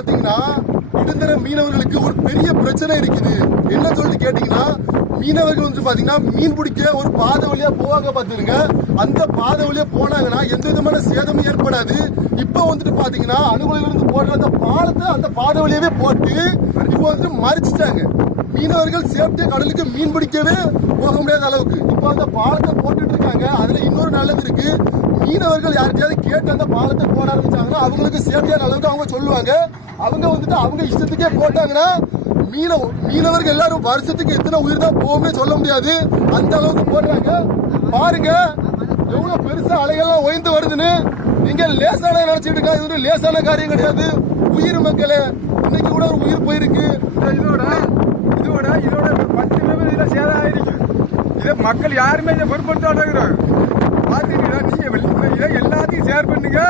பாத்தீங்கன்னா இடுந்தர மீனவர்களுக்கு ஒரு பெரிய பிரச்சனை இருக்குது. என்ன சொல்லிட்டு கேட்டீங்கன்னா, மீனவர்கள் வந்து பாத்தீங்கன்னா மீன் பிடிக்க ஒரு பாதை வழியா போவாங்க பாத்துருங்க. அந்த பாதை வழியா போனாங்கன்னா எந்த விதமான சேதமும் ஏற்படாது. இப்ப வந்துட்டு பாத்தீங்கன்னா அணுகுலையில இருந்து போடுற அந்த பாலத்தை அந்த பாதை வழியாவே போட்டு இப்ப வந்து மறிச்சிட்டாங்க. மீனவர்கள் சேஃப்டியா கடலுக்கு மீன் பிடிக்கவே போக முடியாத அளவுக்கு இப்ப அந்த பாலத்தை போட்டுட்டு இருக்காங்க. அதுல இன்னொரு நல்லது இருக்கு. மீனவர்கள் யார்கிட்டயாவது கேட்டு அந்த பாலத்தை போட ஆரம்பிச்சாங்கன்னா அவங்களுக்கு சேஃப்டியான அளவுக்கு அவங்க சொல்லுவாங்க. அவங்க வந்துட்டு அவங்க இஷ்டத்துக்கே போட்டாங்கன்னா மீனவர்கள் எல்லாரும் வருஷத்துக்கு எத்தனை உயிர் தான் போகும்னு சொல்ல முடியாது. அந்த அளவுக்கு போடுறாங்க. பாருங்க எவ்வளவு பெருசா அலைகள்லாம் ஓய்ந்து வருதுன்னு. நீங்க லேசான நினைச்சிட்டு இருக்கா, இது ஒரு லேசான காரியம் கிடையாது. உயிர் மக்களே, இன்னைக்கு கூட ஒரு உயிர் போயிருக்கு. இதோட 10 பேர் இதுல சேதம் ஆயிருக்கு. இதை மக்கள் யாருமே இதை பொருட்படுத்த மாட்டேங்கிறாங்க. பாத்தீங்கன்னா நீங்க எல்லாத்தையும் ஷேர் பண்ணுங்க.